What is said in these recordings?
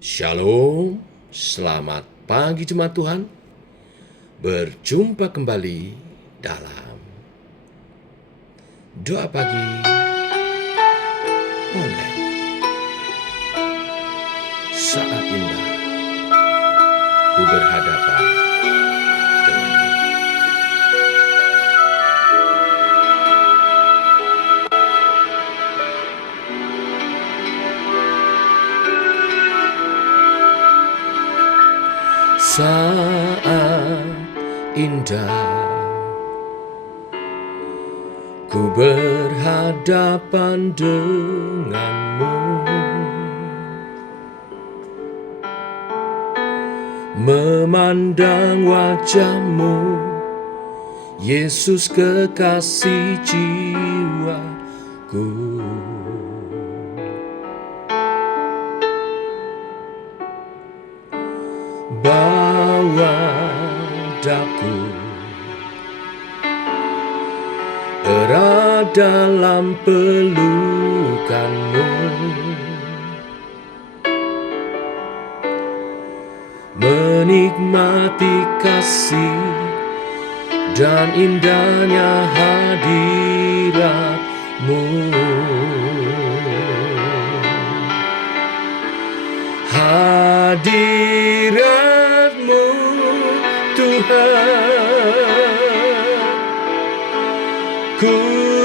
Shalom, selamat pagi jemaat Tuhan. Berjumpa kembali dalam doa pagi online. Saat indah ku berhadapan denganmu. Saat indah ku berhadapan denganmu, memandang wajahmu, Yesus kekasih jiwaku. Bawa daku erat dalam pelukanmu, menikmati kasih dan indahnya hadiratmu. Hadiratmu Tuhan, ku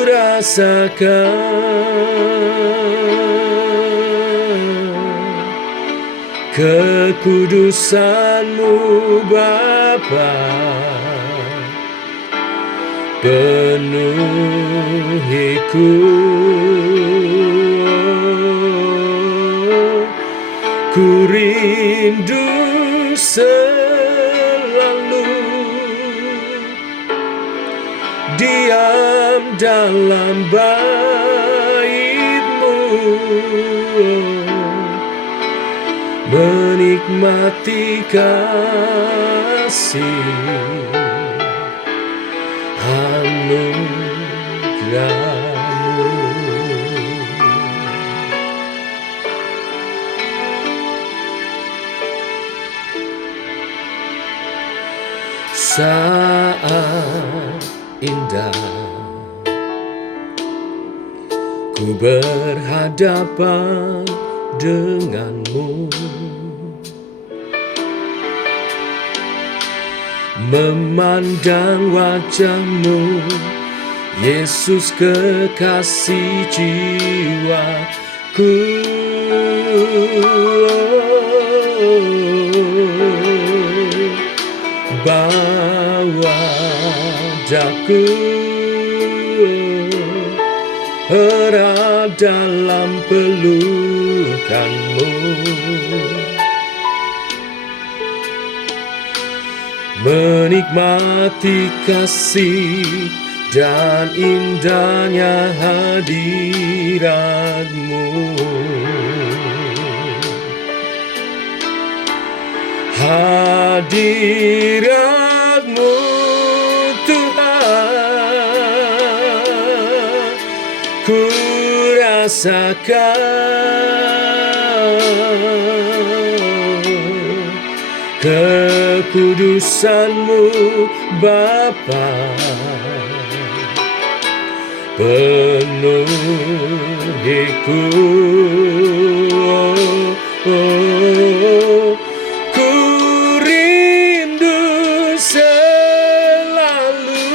rasakan kekudusan-Mu Bapa, penuhiku. Ku rindu selalu diam dalam bait-Mu, menikmati kasih anugerah-Mu. Saat indah ku berhadapan denganmu, memandang wajahmu, Yesus kekasih jiwaku. Bawa daku erat dalam pelukan-Mu, menikmati kasih dan indahnya hadirat-Mu. Hadirat-Mu Tuhan, ku rasakan kekudusan-Mu Bapa, penuhiku. Ku rindu selalu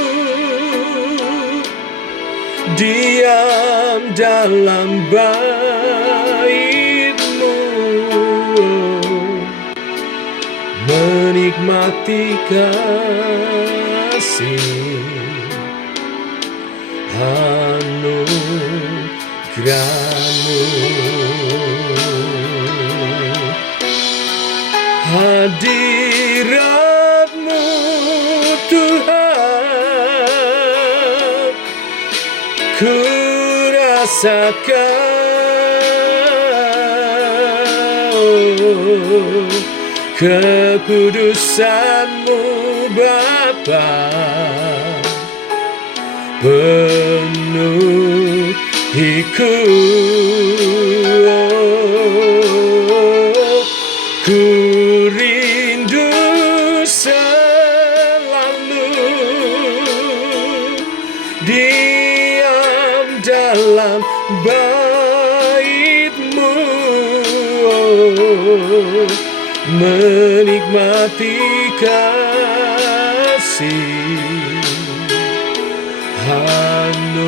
diam dalam bait-Mu, menikmati kasih anugerah-Mu. Hadirat-Mu Tuhan, ku rasakan kekudusan-Mu Bapa, penuhiku. Ku rindu selalu diam dalam bait-Mu, menikmati kasih anugerah-Mu.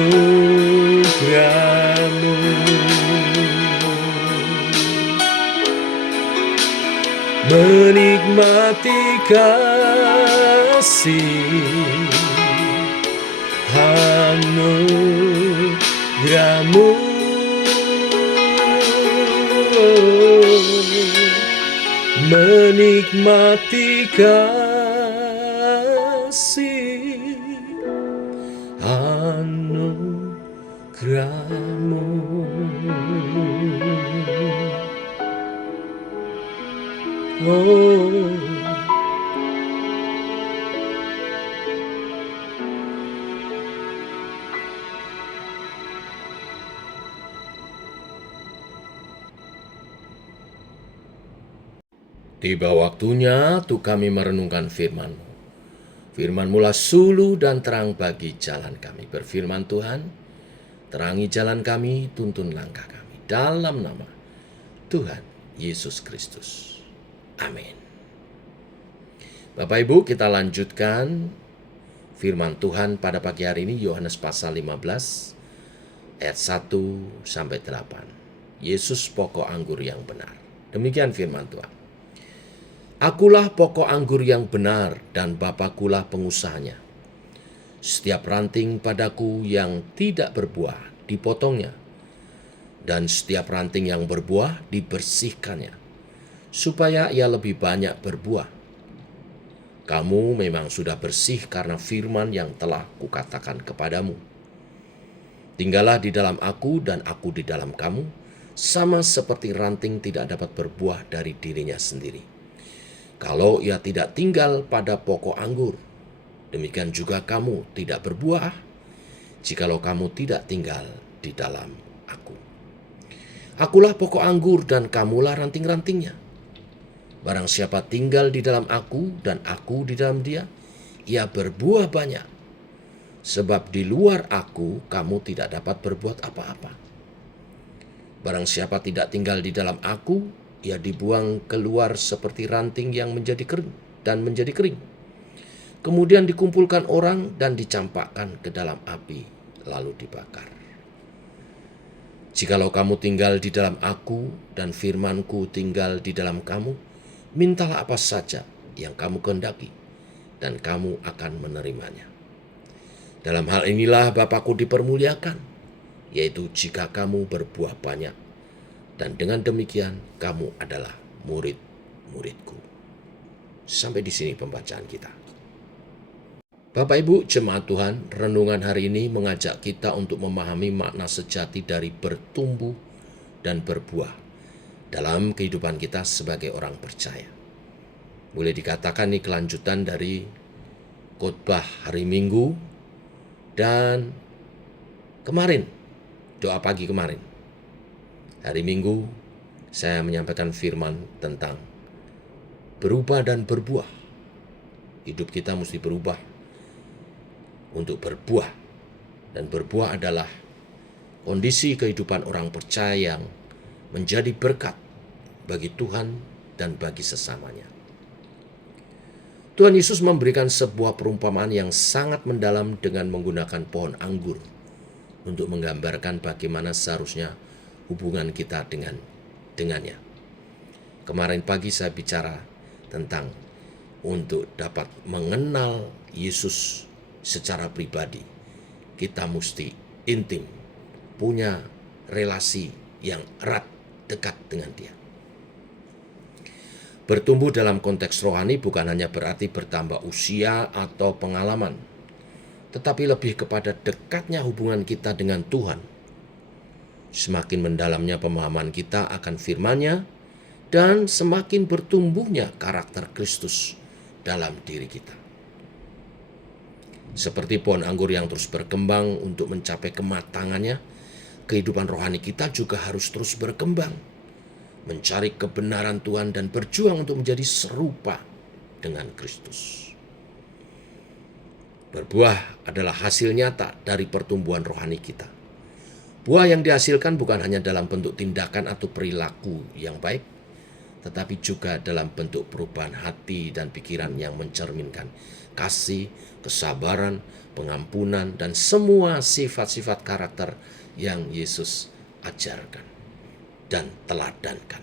Menikmati kasih anugerah-Mu. Menikmati kasih anugerah-Mu. Oh, tiba waktunya untuk kami merenungkan firman-Mu. Firman-Mu-lah suluh dan terang bagi jalan kami. Berfirman Tuhan, terangi jalan kami, tuntun langkah kami. Dalam nama Tuhan Yesus Kristus. Amin. Bapak Ibu, kita lanjutkan firman Tuhan pada pagi hari ini, Yohanes pasal 15 ayat 1-8. Yesus pokok anggur yang benar. Demikian firman Tuhan. Akulah pokok anggur yang benar dan Bapakulah pengusahanya. Setiap ranting padaku yang tidak berbuah dipotongnya, dan setiap ranting yang berbuah dibersihkannya, supaya ia lebih banyak berbuah. Kamu memang sudah bersih karena firman yang telah kukatakan kepadamu. Tinggallah di dalam aku dan aku di dalam kamu, sama seperti ranting tidak dapat berbuah dari dirinya sendiri, kalau ia tidak tinggal pada pokok anggur. Demikian juga kamu tidak berbuah, jikalau kamu tidak tinggal di dalam aku. Akulah pokok anggur dan kamulah ranting-rantingnya. Barang siapa tinggal di dalam aku dan aku di dalam dia, ia berbuah banyak. Sebab di luar aku kamu tidak dapat berbuat apa-apa. Barang siapa tidak tinggal di dalam aku, ia dibuang keluar seperti ranting yang menjadi kering dan menjadi kering. Kemudian dikumpulkan orang dan dicampakkan ke dalam api, lalu dibakar. Jikalau kamu tinggal di dalam aku dan firman-Ku tinggal di dalam kamu, mintalah apa saja yang kamu kehendaki, dan kamu akan menerimanya. Dalam hal inilah Bapa-Ku dipermuliakan, yaitu jika kamu berbuah banyak, dan dengan demikian kamu adalah murid-murid-Ku. Sampai di sini pembacaan kita. Bapak Ibu jemaat Tuhan, renungan hari ini mengajak kita untuk memahami makna sejati dari bertumbuh dan berbuah dalam kehidupan kita sebagai orang percaya. Boleh dikatakan ini kelanjutan dari khotbah hari Minggu dan kemarin, doa pagi kemarin. Hari Minggu saya menyampaikan firman tentang berubah dan berbuah. Hidup kita mesti berubah untuk berbuah. Dan berbuah adalah kondisi kehidupan orang percaya yang menjadi berkat bagi Tuhan dan bagi sesamanya. Tuhan Yesus memberikan sebuah perumpamaan yang sangat mendalam dengan menggunakan pohon anggur untuk menggambarkan bagaimana seharusnya hubungan kita dengannya. Kemarin pagi saya bicara tentang untuk dapat mengenal Yesus secara pribadi, kita mesti intim, punya relasi yang erat, dekat dengan Dia. Bertumbuh dalam konteks rohani bukan hanya berarti bertambah usia atau pengalaman, tetapi lebih kepada dekatnya hubungan kita dengan Tuhan. Semakin mendalamnya pemahaman kita akan firman-Nya, dan semakin bertumbuhnya karakter Kristus dalam diri kita. Seperti pohon anggur yang terus berkembang untuk mencapai kematangannya, kehidupan rohani kita juga harus terus berkembang mencari kebenaran Tuhan dan berjuang untuk menjadi serupa dengan Kristus. Berbuah adalah hasil nyata dari pertumbuhan rohani kita. Buah yang dihasilkan bukan hanya dalam bentuk tindakan atau perilaku yang baik, tetapi juga dalam bentuk perubahan hati dan pikiran yang mencerminkan kasih, kesabaran, pengampunan, dan semua sifat-sifat karakter yang Yesus ajarkan dan teladankan.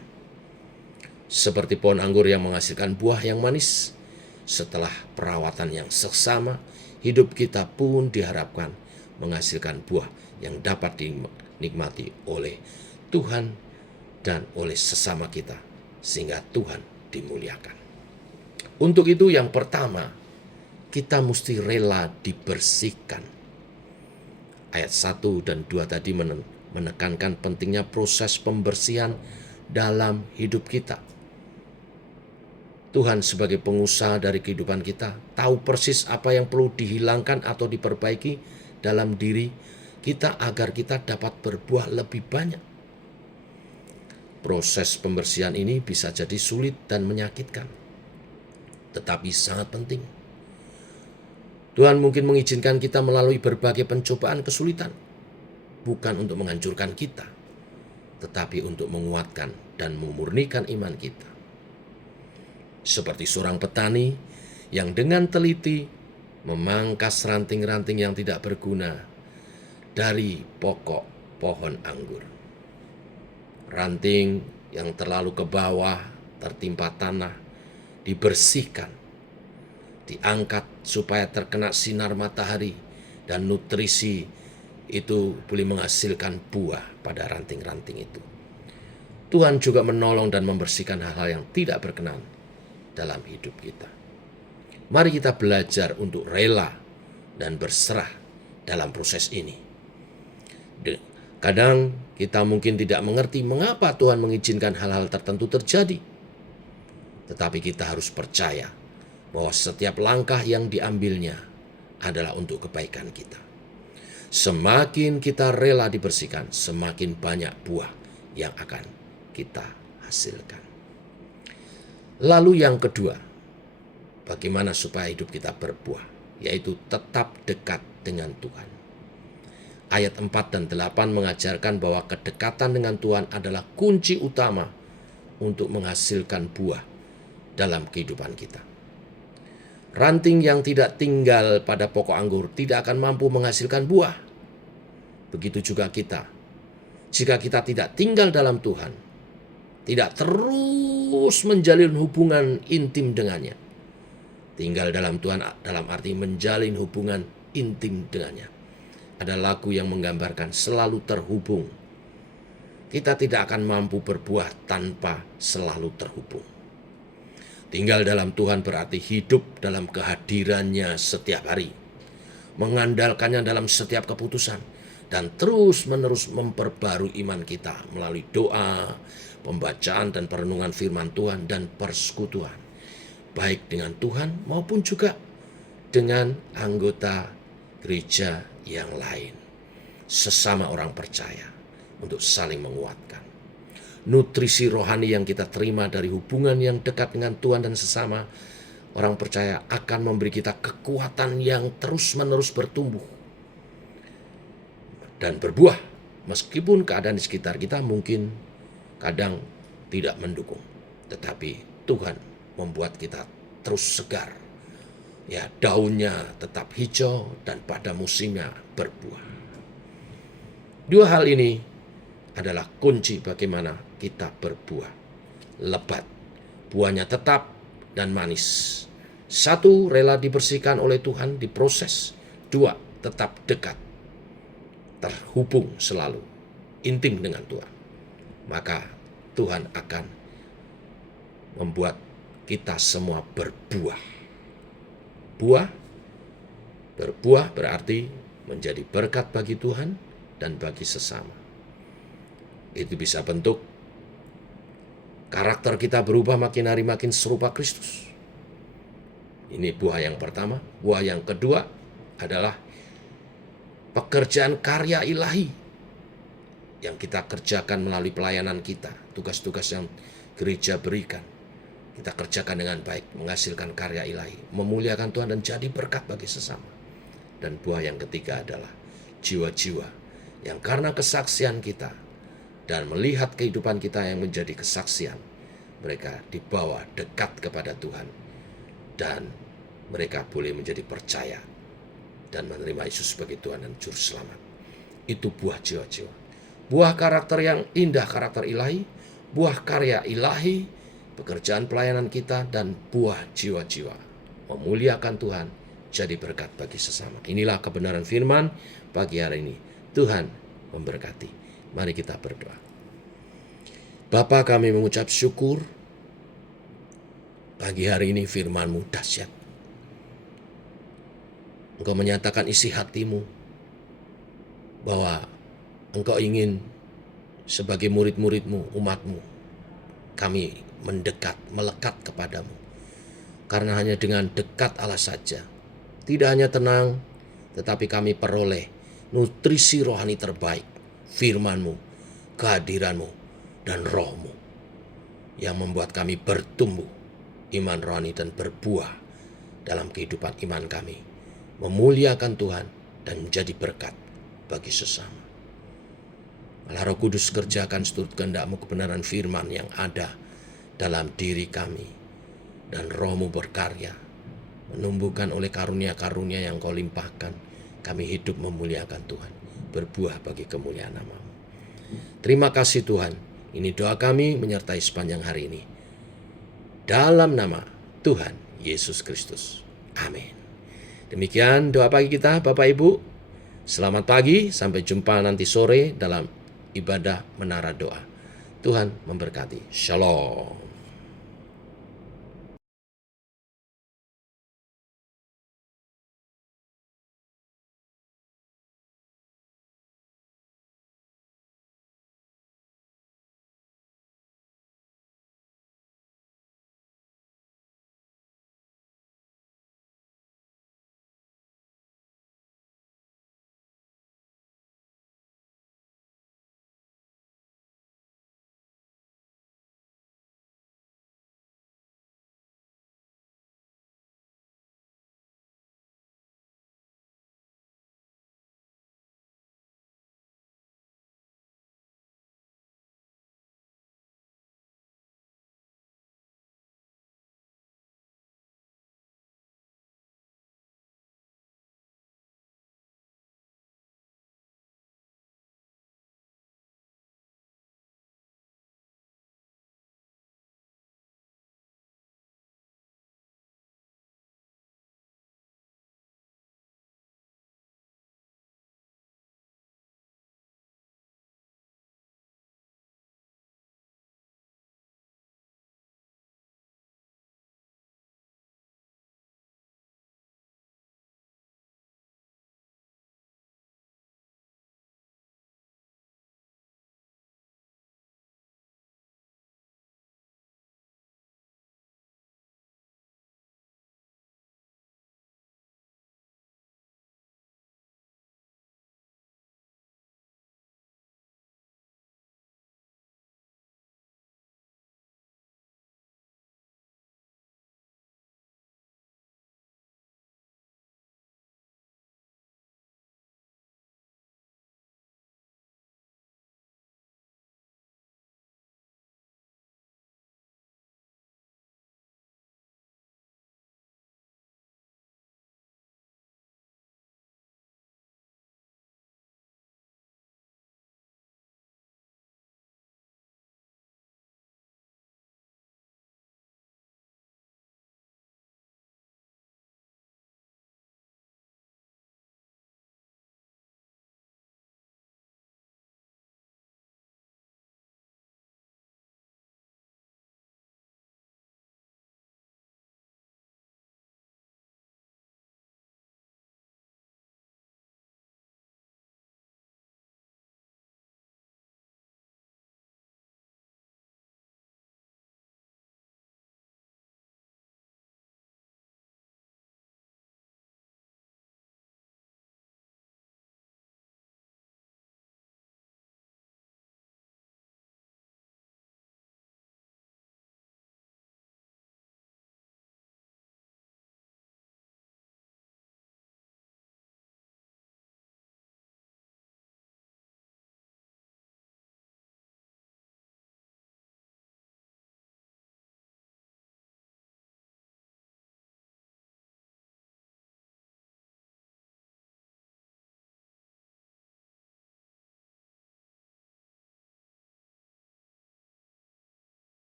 Seperti pohon anggur yang menghasilkan buah yang manis, setelah perawatan yang seksama, hidup kita pun diharapkan menghasilkan buah yang dapat dinikmati oleh Tuhan dan oleh sesama kita, sehingga Tuhan dimuliakan. Untuk itu yang pertama, kita mesti rela dibersihkan. Ayat 1 dan 2 tadi menekankan pentingnya proses pembersihan dalam hidup kita. Tuhan sebagai pengusaha dari kehidupan kita tahu persis apa yang perlu dihilangkan atau diperbaiki dalam diri kita agar kita dapat berbuah lebih banyak. Proses pembersihan ini bisa jadi sulit dan menyakitkan, tetapi sangat penting. Tuhan mungkin mengizinkan kita melalui berbagai pencobaan kesulitan, bukan untuk menghancurkan kita, tetapi untuk menguatkan dan memurnikan iman kita. Seperti seorang petani yang dengan teliti memangkas ranting-ranting yang tidak berguna dari pokok pohon anggur. Ranting yang terlalu ke bawah tertimpa tanah dibersihkan, diangkat supaya terkena sinar matahari dan nutrisi itu boleh menghasilkan buah pada ranting-ranting itu. Tuhan juga menolong dan membersihkan hal-hal yang tidak berkenan dalam hidup kita. Mari kita belajar untuk rela dan berserah dalam proses ini. Kadang kita mungkin tidak mengerti mengapa Tuhan mengizinkan hal-hal tertentu terjadi. Tetapi kita harus percaya bahwa setiap langkah yang diambilnya adalah untuk kebaikan kita. Semakin kita rela dibersihkan, semakin banyak buah yang akan kita hasilkan. Lalu yang kedua, bagaimana supaya hidup kita berbuah, yaitu tetap dekat dengan Tuhan. Ayat 4 dan 8 mengajarkan bahwa kedekatan dengan Tuhan adalah kunci utama untuk menghasilkan buah dalam kehidupan kita. Ranting yang tidak tinggal pada pokok anggur tidak akan mampu menghasilkan buah. Begitu juga kita. Jika kita tidak tinggal dalam Tuhan, tidak terus menjalin hubungan intim dengannya. Tinggal dalam Tuhan dalam arti menjalin hubungan intim dengannya. Ada lagu yang menggambarkan selalu terhubung. Kita tidak akan mampu berbuah tanpa selalu terhubung. Tinggal dalam Tuhan berarti hidup dalam kehadirannya setiap hari, mengandalkannya dalam setiap keputusan, dan terus-menerus memperbarui iman kita melalui doa, pembacaan dan perenungan firman Tuhan, dan persekutuan, baik dengan Tuhan maupun juga dengan anggota gereja yang lain, sesama orang percaya, untuk saling menguatkan. Nutrisi rohani yang kita terima dari hubungan yang dekat dengan Tuhan dan sesama orang percaya akan memberi kita kekuatan yang terus-menerus bertumbuh dan berbuah, meskipun keadaan di sekitar kita mungkin kadang tidak mendukung, tetapi Tuhan membuat kita terus segar. Ya, daunnya tetap hijau dan pada musimnya berbuah. Dua hal ini adalah kunci bagaimana kita berbuah lebat. Buahnya tetap dan manis. 1, rela dibersihkan oleh Tuhan, diproses. 2, tetap dekat, terhubung selalu, intim dengan Tuhan. Maka Tuhan akan membuat kita semua berbuah. Berbuah berarti menjadi berkat bagi Tuhan dan bagi sesama. Itu bisa bentuk karakter kita berubah makin hari makin serupa Kristus. Ini buah yang pertama. Buah yang kedua adalah pekerjaan karya ilahi. yang kita kerjakan melalui pelayanan kita, tugas-tugas yang gereja berikan, kita kerjakan dengan baik, menghasilkan karya ilahi, memuliakan Tuhan dan jadi berkat bagi sesama. Dan buah yang ketiga adalah jiwa-jiwa yang karena kesaksian kita dan melihat kehidupan kita yang menjadi kesaksian, mereka dibawa dekat kepada Tuhan dan mereka boleh menjadi percaya dan menerima Yesus sebagai Tuhan dan Juru Selamat. Itu buah jiwa-jiwa. Buah karakter yang indah, karakter ilahi, buah karya ilahi, pekerjaan pelayanan kita, dan buah jiwa-jiwa. Memuliakan Tuhan, jadi berkat bagi sesama. Inilah kebenaran firman pagi hari ini. Tuhan memberkati. Mari kita berdoa. Bapa, kami mengucap syukur pagi hari ini firman-Mu dahsyat. Engkau menyatakan isi hatimu bahwa Engkau ingin sebagai murid-murid-Mu, umat-Mu, kami mendekat, melekat kepadamu. Karena hanya dengan dekat Allah saja, tidak hanya tenang, tetapi kami peroleh nutrisi rohani terbaik, firman-Mu, kehadiran-Mu, dan roh-Mu, yang membuat kami bertumbuh iman rohani dan berbuah dalam kehidupan iman kami, memuliakan Tuhan dan menjadi berkat bagi sesama. Allah Roh Kudus, kerjakan seturut kehendak-Mu kebenaran firman yang ada dalam diri kami, dan roh-Mu berkarya, menumbuhkan oleh karunia-karunia yang Kau limpahkan, kami hidup memuliakan Tuhan, berbuah bagi kemuliaan nama-Mu. Terima kasih Tuhan, ini doa kami menyertai sepanjang hari ini. Dalam nama Tuhan Yesus Kristus. Amin. Demikian doa pagi kita Bapak Ibu. Selamat pagi, sampai jumpa nanti sore dalam ibadah menara doa. Tuhan memberkati. Shalom.